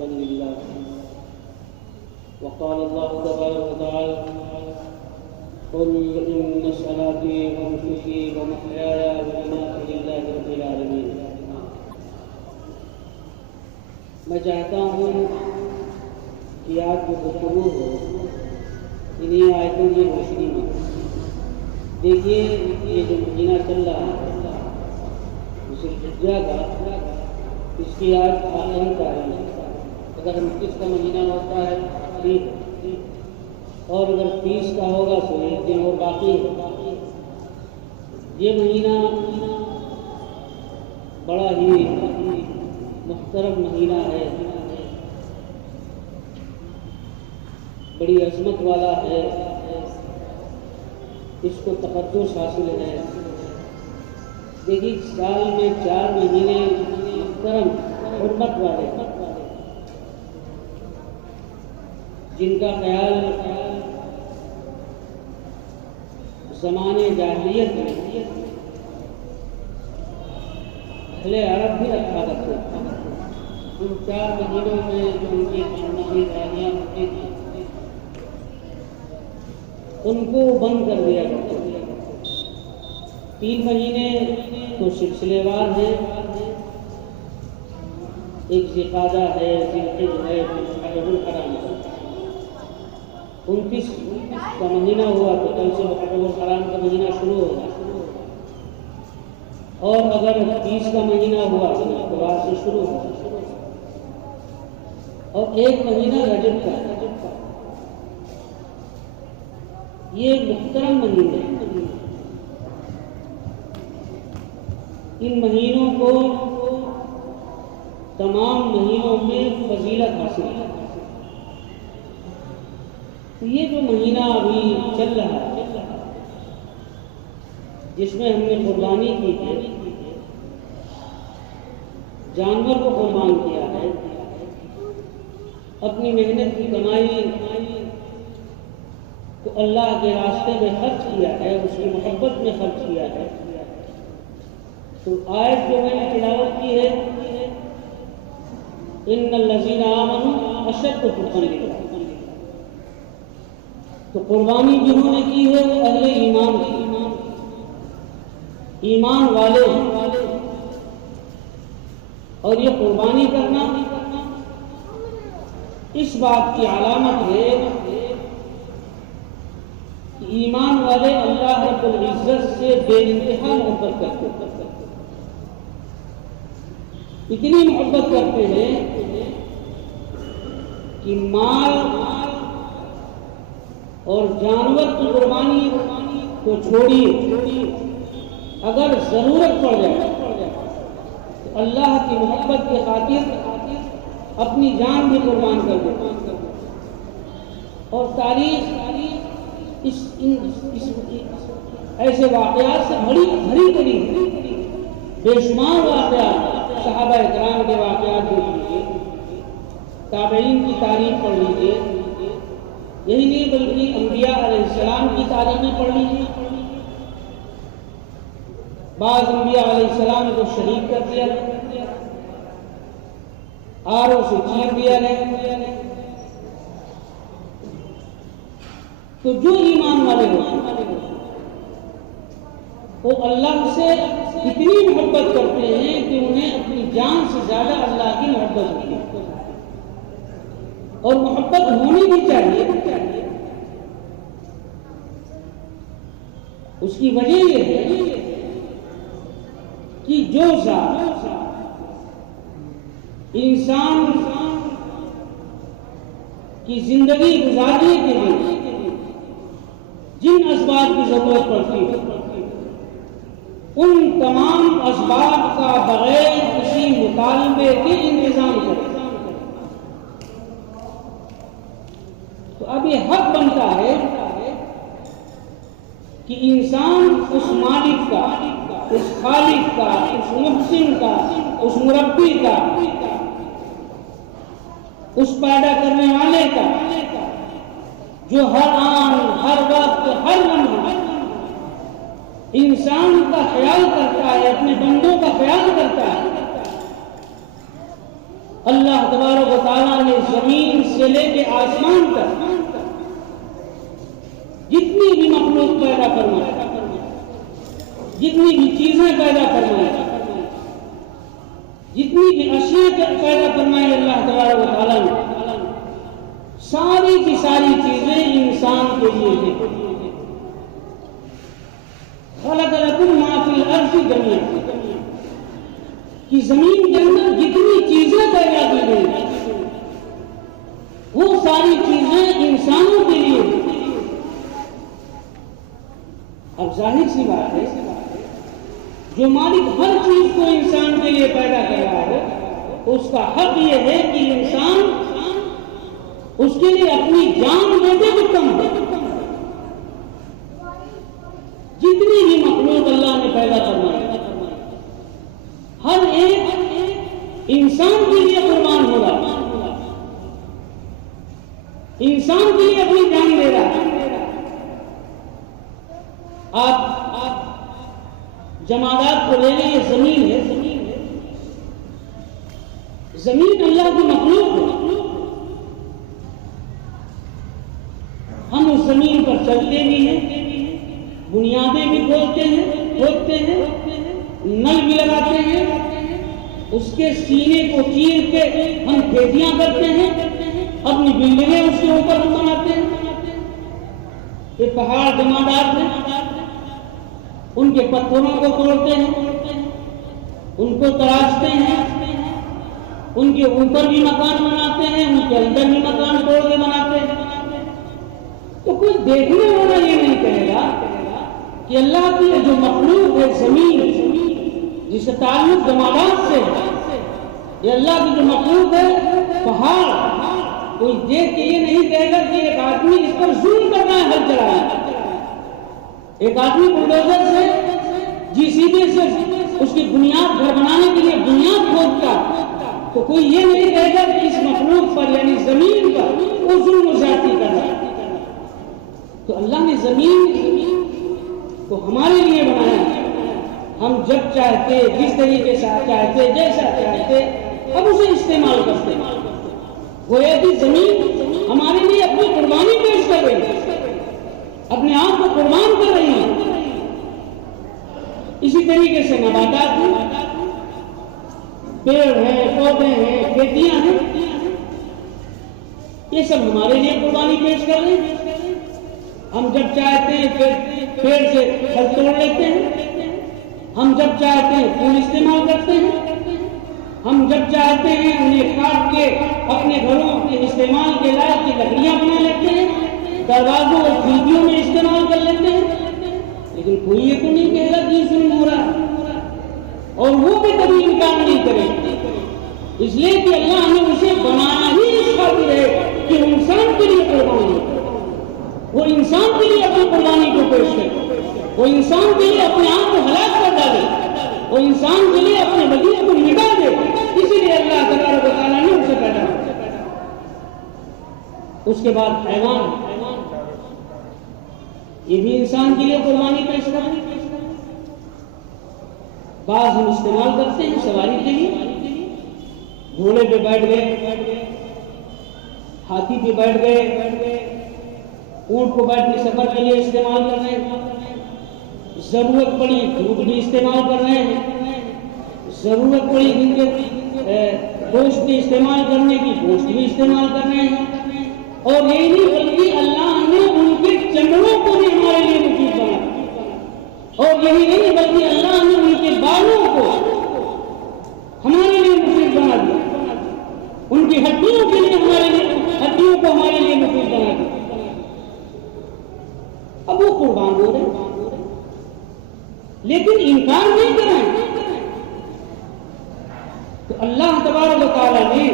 خالصة لله. وقال الله تبارك وتعالى: قل إن صلاتي ونسكي ومحياي ومماتي لله رب العالمين. میں چاہتا ہوں کہ آج جو گفتگو ہو انہیں آیتوں کی روشنی میں دیکھیے. یہ جو مہینہ چل رہا ہے ذوالحجہ کا، اس کی آج آخری تاریخ ہے. اگر 29 کا مہینہ ہوتا ہے ٹھیک ہے، اور اگر 30 کا ہوگا تو ایک دن اور باقی ہے. یہ مہینہ بڑا ہی محترم مہینہ ہے، بڑی عظمت والا ہے، اس کو تقدس حاصل ہے. دیکھیے سال میں 4 مہینے محترم حرمت والے جن کا خیال زمانے جاہلیت میں اہل عرب بھی رکھا کرتے تھے. ان 4 مہینوں میں جو ان کی خانگی رانیاں ہوتی تھیں ان کو بند کر دیا کرتے تھے. 3 مہینے تو سلسلے وار ہیں. ایک ذوالقعدہ ہے، ذوالحجہ ہے، شہر الحرام ہے. 29 کا مہینہ ہوا تو کل سے محرم الحرام کا مہینہ شروع ہوگا، اور اگر 30 کا مہینہ ہوا تو اتوار سے شروع ہوگا، اور 1 مہینہ رجب کا. یہ محترم مہینے ہیں. ان مہینوں کو تمام مہینوں میں فضیلت حاصل ہے. یہ جو مہینہ ابھی چل رہا ہے جس میں ہم نے قربانی کی ہے، جانور کو قربان کیا ہے، اپنی محنت کی کمائی کو اللہ کے راستے میں خرچ کیا ہے، اس کی محبت میں خرچ کیا ہے. تو آیت جو میں نے تلاوت کی ہے، ان الذین آمنوا اشد حبا للہ، تو قربانی جنہوں نے کی ہے وہ اہل ایمان کی، ایمان والے ہیں. اور یہ قربانی کرنا اس بات کی علامت ہے کہ ایمان والے اللہ رب العزت سے بے انتہا محبت کرتے ہیں. اتنی محبت کرتے ہیں کہ مال اور جانور کی قربانی کو چھوڑیے، اگر ضرورت پڑ جائے تو اللہ کی محبت کی خاطر اپنی جان بھی قربان کر دیتے ہیں. اور تاریخ ایسے واقعات سے بھری پڑی ہے. بے شمار واقعات، صحابہ اکرام کے واقعات دیکھ لیجیے، تابعین کی تاریخ پڑھ لیجیے، یہی نہیں بلکہ انبیاء علیہ السلام کی تاریخیں پڑھ لیجیے. بعض انبیاء علیہ السلام کو شہید کر دیا گیا، آروں سے چیر دیا گیا. تو جو ایمان والے ہوتے وہ اللہ سے اتنی محبت کرتے ہیں کہ انہیں اپنی جان سے زیادہ اللہ کی محبت ہوتی ہے. اور محبت ہونی بھی چاہیے. اس کی وجہ یہ ہے کہ جو ذات انسان کی زندگی گزارنے کے لیے جن اسباب کی ضرورت پڑتی ہے، ان تمام اسباب کا بغیر کسی مطالبے کے انتظام کرے، تو اب یہ حق بنتا ہے کہ انسان اس مالک کا، اس خالق کا، اس محسن کا، اس مربی کا، اس پیدا کرنے والے کا، جو ہر آن، ہر وقت، ہر لمحہ انسان کا خیال کرتا ہے، اپنے بندوں کا خیال کرتا ہے، اللہ تبارک و تعالیٰ نے زمین سے لے کے آسمان تک جتنی بھی مخلوق پیدا فرمائی، جتنی بھی چیزیں پیدا فرمائی، جتنی بھی اشیاء پیدا فرمائی اللہ تبارک و تعالیٰ نے، ساری کی ساری چیزیں انسان کے لیے ہیں۔ خلق لکم ما فی الارض جميعا، کہ زمین کے اندر جتنی چیزیں پیدا کی گئی وہ ساری چیزیں انسانوں کے لیے ہیں۔ اب ظاہر سی بات ہے، جو مالک ہر چیز کو انسان کے لیے پیدا کر رہا ہے اس کا حق یہ ہے کہ انسان اس کے لیے اپنی جان دیتے تو کم ہے۔ جتنی بھی مخلوق اللہ نے پیدا فرمائی ہر ایک انسان کے لیے قربان ہو رہا ہے، انسان کے لیے اپنی جان دے رہا ہے۔ آپ جمادات کو لے لیں، یہ زمین ہے، زمین اللہ کی مخلوق ہے، ہم اس زمین پر چلتے بھی ہیں، بنیادیں بھی کھودتے ہیں، نل بھی لگاتے ہیں، اس کے سینے کو چیر کے ہم کھیتیاں کرتے ہیں، اپنی بلڈنگیں اس کے اوپر ہم بناتے ہیں۔ یہ پہاڑ جمادات ہیں، ان کے پتھروں کو توڑتے ہیں، ان کو تراشتے ہیں، ان کے اوپر بھی مکان بناتے ہیں، ان کے اندر بھی مکان توڑ کے بناتے ہیں۔ تو کوئی دیکھنے والا یہ نہیں کہے گا کہ اللہ کی جو مخلوق ہے زمین، جس سے تعلق جمادات سے ہے، یہ اللہ کی جو مخلوق ہے پہاڑ، کوئی دیکھ کے یہ نہیں کہے گا کہ ایک آدمی اس پر ظلم کرنا ہے، ہل چلا ہے، ایک آدمی بلڈوزر سے JCB سے اس کی بنیاد گھر بنانے کے لیے بنیاد کھودتا، تو کوئی یہ نہیں کہے گا کہ اس مخلوق پر یعنی زمین پر وہ ظلم و زیادتی کر رہا ہے۔ تو اللہ نے زمین کو ہمارے لیے بنایا، ہم جب چاہتے، جس طریقے سے چاہتے، جیسا چاہتے اب اسے استعمال کرتے ہیں۔ وہ یہ کہ زمین ہمارے لیے اپنی قربانی پیش کر رہی ہے، اپنے آپ کو قربان کر رہی ہے۔ اسی طریقے سے نباتات ہیں، پیڑ ہیں، پودے ہیں، کھیتیاں ہیں، یہ سب ہمارے لیے قربانی پیش کر رہے ہیں۔ ہم جب چاہتے ہیں پیڑ سے پھل توڑ لیتے ہیں، ہم جب چاہتے ہیں پھول استعمال کرتے ہیں، ہم جب چاہتے ہیں انہیں کاٹ کے اپنے گھروں کے استعمال کے لائق کی لکڑیاں بنا لیتے ہیں، دروازوں اور کھڑکیوں میں استعمال کر لیتے ہیں۔ لیکن کوئی یہ تو نہیں کہے گا کہ ظلم ہو رہا ہے، اور وہ بھی کبھی انکار نہیں کرے، اس لیے کہ اللہ نے اسے بنایا ہی اس خاطر ہے کہ انسان کے لیے قربانی ہو، وہ انسان کے لیے اپنی قربانی کو پیش کرے، وہ انسان کے لیے اپنے آپ کو ہلاک کر ڈالے، وہ انسان کے لیے اپنے وجود کو مٹا دے۔ اسی لیے اللہ تبارک و تعالیٰ نے اسے پیدا کیا۔ اس کے بعد حیوان، یہ بھی انسان کے لیے قربانی پیش کرتے ہیں۔ بعض ہم استعمال کرتے ہیں سواری کے لیے، گھوڑے پہ بیٹھ گئے، ہاتھی پہ بیٹھ گئے، اونٹ کو بیٹھ کے سفر کے لیے استعمال کر رہے ہیں، ضرورت پڑی دودھ بھی استعمال کر رہے ہیں، ضرورت پڑی جن کے گوشت کے استعمال کرنے کی گوشت بھی استعمال کر رہے ہیں۔ اور یہی نہیں بلکہ اللہ نے ان کے چمڑوں کو بھی ہمارے لیے مفید بنا، اور یہی نہیں بلکہ اللہ نے ان کے بالوں کو ہمارے لیے مفید بنا دیا، ان کی ہڈیوں کے لیے ہمارے لیے، ہڈیوں کو ہمارے لیے مفید بنا دیا۔ اب وہ قربان ہو رہے ہیں لیکن انکار نہیں کریں۔ تو اللہ تبارک و تعالیٰ نے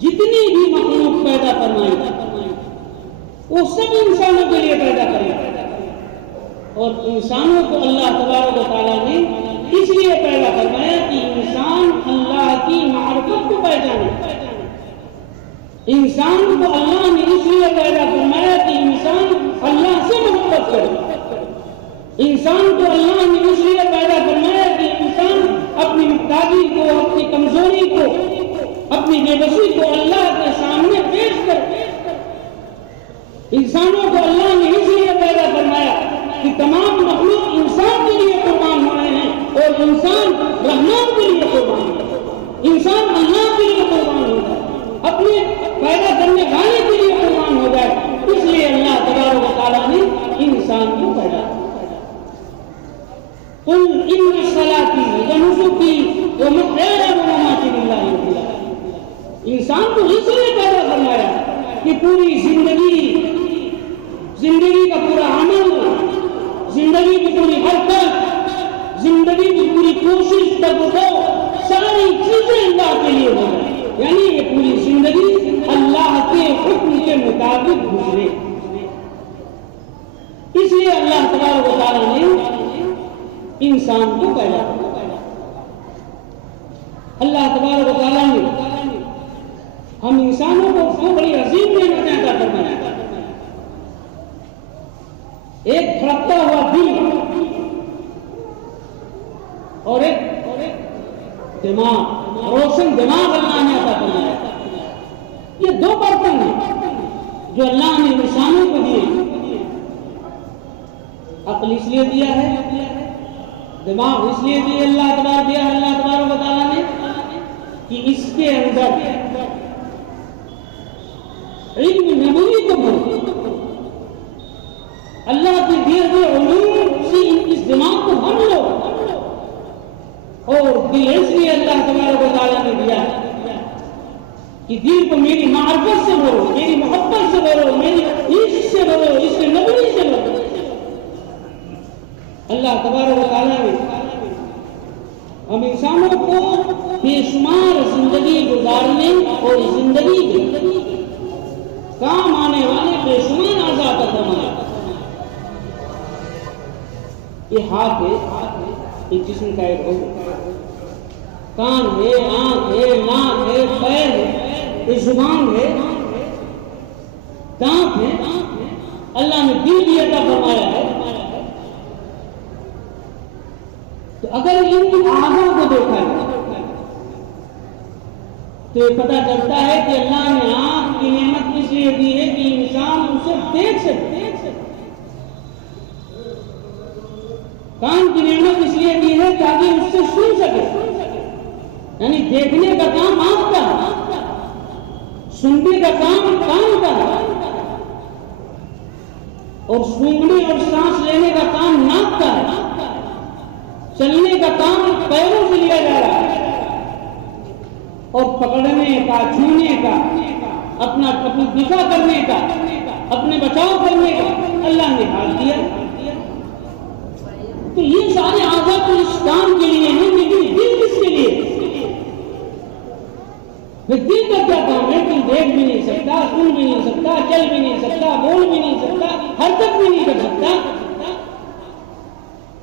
جتنی بھی مخلوق پیدا فرمائی وہ سب انسانوں کے لیے پیدا کرے، اور انسانوں کو اللہ تبارک و تعالیٰ نے اس لیے پیدا فرمایا کہ انسان اللہ کی معرفت کو پہچانے۔ انسان کو اللہ نے اس لیے پیدا فرمایا کہ انسان اللہ سے محبت کرے، انسان کو اللہ نے اس لیے پیدا فرمایا کہ انسان اپنی محتاجی کو، اپنی کمزوری کو اپنی بے بسی کو اللہ کے سامنے پیش کر انسانوں کو اللہ نے اس لیے پیدا فرمایا کہ تمام مخلوق انسان کے لیے قربان ہو رہے ہیں اور انسان رحمان کے لیے قربان ہو رہا ہے، انسان اللہ کے لیے قربان ہو جائے، اپنے پیدا کرنے والے کے لیے قربان ہو جائے، اس لیے اللہ تبارک و تعالیٰ نے انسان کو پیدا کیا۔ قل ان صلاتی ونسکی ومحیایا ومماتی للہ رب العالمین۔ انسان کو اس لیے پیدا فرمایا کہ پوری زندگی کا پورا عمل، زندگی کی پوری حرکت، زندگی کی پوری کوشش تک ہو، ساری چیزیں اللہ کے لیے ہو جائے، یعنی یہ پوری زندگی اللہ کے حکم کے مطابق گزرے۔ اس لیے اللہ تبارک و تعالیٰ نے انسان کو پیدا کیا۔ اللہ تبارک و تعالیٰ نے ہم انسانوں کو بڑی عظیم نعمت عطا فرمایا، ایک دھڑکتا ہوا دل اور ایک دماغ، روشن دماغ اللہ نے عطا فرمایا۔ یہ دو برتن ہیں جو اللہ نے انسانوں کو دیے۔ عقل اس لیے دیا ہے، دماغ اس لیے دیا اللہ تبارک و تعالیٰ نے کہ اس کے اندر علم نبوی کو بھر، اللہ کے دیے ہوئے علوم سے اس دماغ کو ہم لو، اور دل اس لیے اللہ تبارک و تعالیٰ نے دیا کہ دل کو میری معرفت سے بھرو، میری محبت سے بھرو، میری عشق سے بھرو، اس کے نبوی سے بھرو۔ اللہ تبارک و تعالیٰ نے ہم انسانوں کو بے شمار زندگی گزارنے اور زندگی کے کام آنے والے بے شمار آزاد فرمایا۔ یہ ہاتھ ہے، یہ جسم کا ایک عضو، کان ہے، آنکھ ہے، ناک ہے، پیر ہے، یہ زبان ہے، دانت ہے، اللہ نے دل بھی عطا فرمایا ہے۔ تو اگر ان اعضاء کو دیکھا ہے تو یہ پتہ چلتا ہے کہ اللہ نے آنکھ کی نعمت اس لیے دی ہے کہ انسان اسے دیکھ سکے، کان کی نعمت اس لیے دی ہے تاکہ اس سے سن سکے، یعنی دیکھنے کا کام آنکھ کا ہے، سننے کا کام کان کا ہے، اور سونگنے اور سانس لینے کا کام ناک کا ہے، چلنے کا کام پیروں سے لیا جا رہا ہے، اور پکڑنے کا، چھونے کا، اپنی دفاع کرنے کا، اپنے بچاؤ کرنے کا اللہ نے ہاتھ دیا۔ تو یہ سارے اعضاء تو اس کام کے لیے ہیں، لیکن دل کس کے لیے؟ دل کا کیا کام ہے؟ کوئی دیکھ بھی نہیں سکتا، سن بھی نہیں سکتا، چل بھی نہیں سکتا، بول بھی نہیں سکتا، حرکت بھی نہیں کر سکتا۔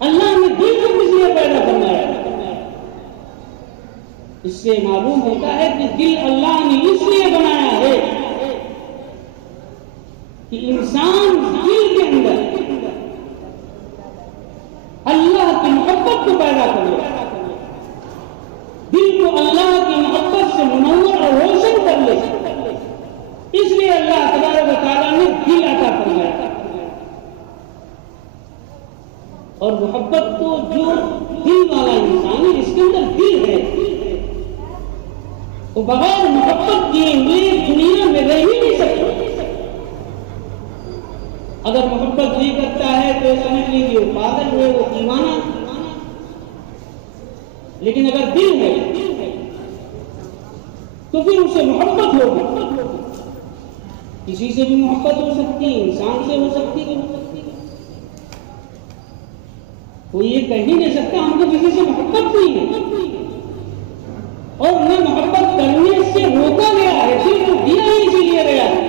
اللہ نے دل کو کس لیے پیدا فرمایا؟ اس سے معلوم ہوتا ہے کہ دل اللہ نے اس لیے بنایا ہے کہ انسان دل کے اندر اللہ کی محبت کو پیدا کرے، دل کو اللہ کی محبت سے منور اور روشن کر لے، اس لیے اللہ تبارک و تعالیٰ نے دل عطا فرمایا۔ اور محبت تو جو دل والا انسان ہے، اس کے اندر دل ہے، وہ بغیر محبت کیے ہوئے دنیا میں رہ ہی نہیں سکتا۔ اگر محبت نہیں کرتا ہے تو سمجھ لیجیے وہ پاگل ہوئے، وہ دیوانہ۔ لیکن اگر دل ہے تو پھر اسے محبت ہوگی، کسی سے بھی محبت ہو سکتی ہے، انسان سے ہو سکتی ہے، کوئی یہ کہہ ہی نہیں سکتا ہم کو کسی سے محبت نہیں ہے، اور نہ محبت کرنے سے روکا گیا ہے، دل کو دیا ہی اسی لیے گیا ہے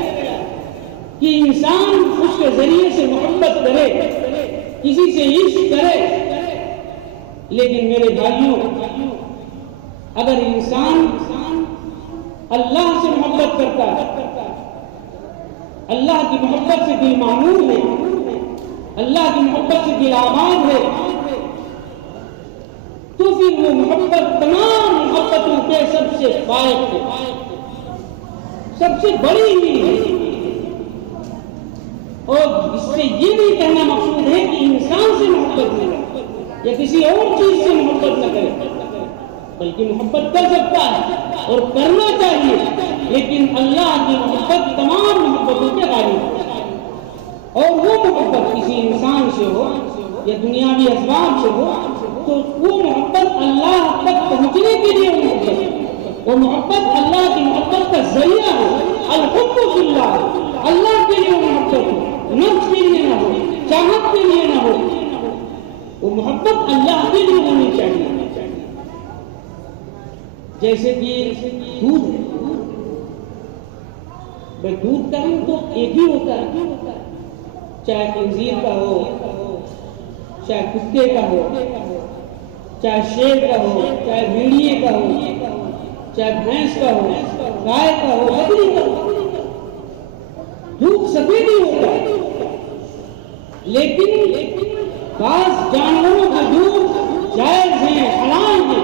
کہ انسان اس کے ذریعے سے محبت کرے، کسی سے عشق کرے۔ لیکن میرے بھائیوں، اگر انسان اللہ سے محبت کرتا ہے، اللہ کی محبت سے دل معمور ہے، اللہ کی محبت سے دل آباد ہے، تو پھر وہ محبت تمام محبتوں کے سب سے فائق ہے۔ سب سے بڑی ہوئی ہے، اور اس سے یہ بھی کہنا مقصود ہے کہ انسان سے محبت نہ کرے یا کسی اور چیز سے محبت نہ کرے، بلکہ محبت کر سکتا ہے اور کرنا چاہیے، لیکن اللہ کی محبت تمام محبتوں کے غالب ہے، اور وہ محبت کسی انسان سے ہو یا دنیاوی اسباب سے ہو تو وہ محبت اللہ تک پہنچنے کے لیے محبت ہے، وہ محبت اللہ کی محبت کا ذریعہ ہو، الحب فی اللہ، اللہ کے لیے محبت ہو، نفس کے لیے نہ ہو، چاہت کے لیے نہ ہو، وہ محبت اللہ کے لیے ہونی چاہیے۔ جیسے کہ دودھ ہے، بھائی دودھ کا رنگ تو ایک ہی ہوتا ہے، چاہے خنزیر کا ہو، چاہے کتے کا ہو، چاہے شیر کا ہو، چاہے بھیڑیے کا ہو، چاہے بھینس کا ہو، گائے کا ہو، بکری کا ہو، دودھ سفید ہی ہوتا ہے، لیکن بعض جانوروں کا دودھ جائز ہے، حلال ہے،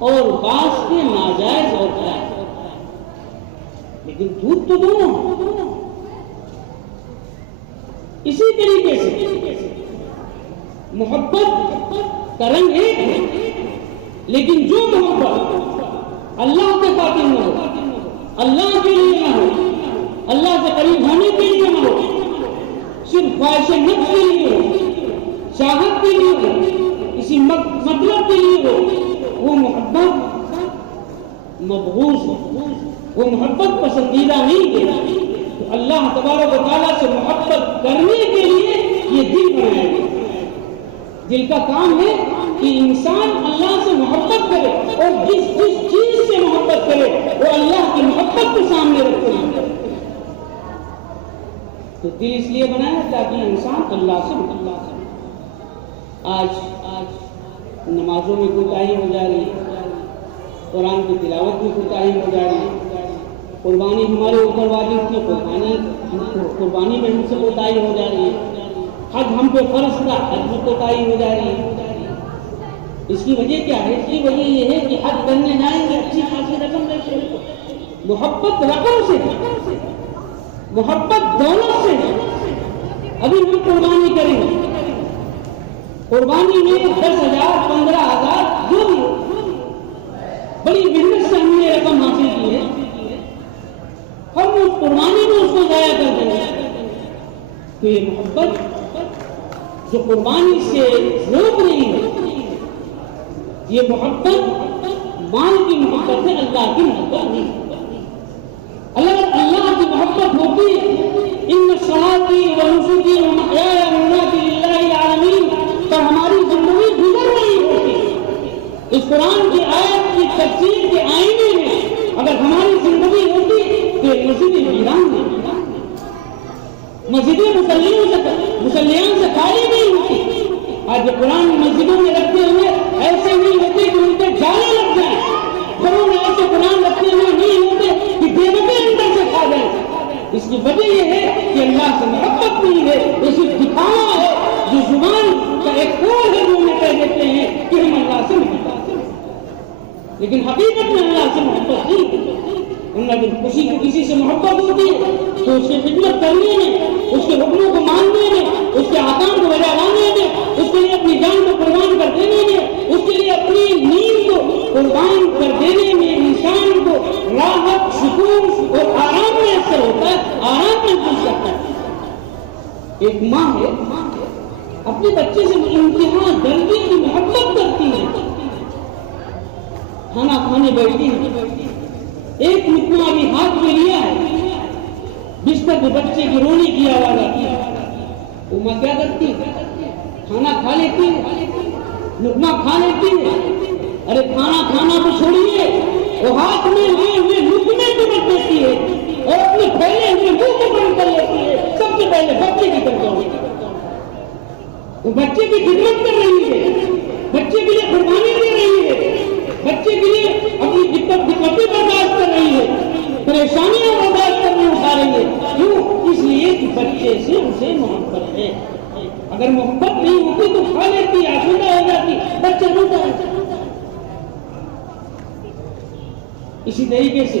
اور بعض کے ناجائز ہوتا ہے، لیکن دودھ تو دونوں۔ اسی طریقے سے محبت کا رنگ ایک ہے، لیکن جو محبت اللہ کے خاطر نہ ہو، اللہ کے لیے نہ ہو، اللہ سے قریب ہونے کے لیے نہ ہو، صرف خواہش نفس کے لیے ہو، چاہت کے لیے ہو، کسی مطلب کے لیے ہو، وہ محبت مبغوض ہے، وہ محبت پسندیدہ نہیں ہے۔ تو اللہ تبارک و تعالیٰ سے محبت کرنے کے لیے یہ دل بنایا گیا، دل کا کام ہے کہ انسان اللہ سے محبت کرے، اور جس چیز سے محبت کرے وہ اللہ کی محبت کو سامنے رکھے۔ تو دل اس لیے بنایا تاکہ انسان اللہ سے محبت کرے۔ آج نمازوں میں کوتاہی ہو جا رہی ہے، قرآن کی تلاوت میں کوتاہی ہو جا رہی ہے، قربانی ہمارے اوپر واجب تھی، قربانی میں ہم سے کوتاہی ہو جا رہی ہے، حج ہم پہ فرض تھا، حج میں کوتاہی ہو جا رہی ہے۔ اس کی وجہ کیا ہے؟ اس کی وجہ یہ ہے کہ حج کرنے جائیں گے، اچھی خاصی رقم لے کے، محبت رقم سے، محبت دولت سے، ابھی ہم قربانی کریں گے، قربانی میں 10,000 15,000 جو بھی بڑی محنت سے ہم نے رقم حاصل کی ہے، ہم اس قربانی میں اس کو ضائع کر دیں گے، تو یہ محبت جو قربانی سے روک رہی ہے، یہ محبت مال کی محبت ہے، اللہ کی محبت نہیں۔ اللہ کی محبت ہوتی ان صلاتی و نسکی و محیای و مماتی للہ العالمین پر ہماری زندگی گزر رہی ہوتی، اس قرآن کی آیت کی تفسیر کے آئینے میں اگر ہماری زندگی ہوتی تو مسجد ویران میں، مسجدیں مسلیان سے خالی نہیں ہوتی۔ آج قرآن مسجدوں میں رکھتے ہوئے ایسے نہیں ہوتے کہ ان پہ جالے لگ جائیں، گھروں میں ایسے قرآن رکھتے ہوئے نہیں ہوتے کہ دیوتے اندر سے کھا جائیں۔ اس کی وجہ یہ ہے کہ اللہ سے محبت نہیں ہے، یہ صرف دکھاوا ہے، جو زبان کا ایک قول ہے جو انہیں کہہ دیتے ہیں کہ ہم اللہ سے محبت کریں، لیکن حقیقت میں اللہ سے محبت نہیں ہے۔ اگر کسی سے محبت ہوتی ہے تو اس کی خدمت کرنے میں، اس کے حکموں کو ماننے میں، اس کے احکام کو بجا لانے میں، اس کے لیے اپنی جان کو قربان کر دینے میں، اس کے لیے اپنی نیند کو قربان کر دینے میں انسان کو راحت، سکون اور آرام میسر ہوتا ہے، آرام محسوس کرتا ہے۔ ایک ماں ہے، اپنے بچے سے انتہا درجے کی محبت کرتی ہے، کھانا کھانے بیٹھتی ہے، ایک لقمہ بھی ہاتھ میں لیا ہے، بستر پہ بچے کی رونے کی آواز آتی ہے، وہ ماں کیا کرتی ہے؟ کھانا کھا لیتی ہے، لقمہ کھا لیتی ہے، ارے کھانا تو چھوڑیے، وہ ہاتھ میں لیے ہوئے لقمے کو رکھ دیتی ہے اور اپنے پھیلے ہوئے منہ کو بند کر لیتی ہے۔ سب سے پہلے بچے کی طرف وہ بچے کی خدمت کر رہی ہے، بچے کے لیے قربانی دے رہی ہے، بچے کے لیے اپنی دقتیں برداشت کر رہی ہے، پریشانیاں برداشت کرنے اٹھا رہی ہے۔ کیوں؟ اس لیے کہ بچے سے اسے محبت ہے۔ اگر محبت نہیں ہوتی تو کھا لیتی، آسودہ ہو جاتی، بچہ روتا ہے۔ اسی طریقے سے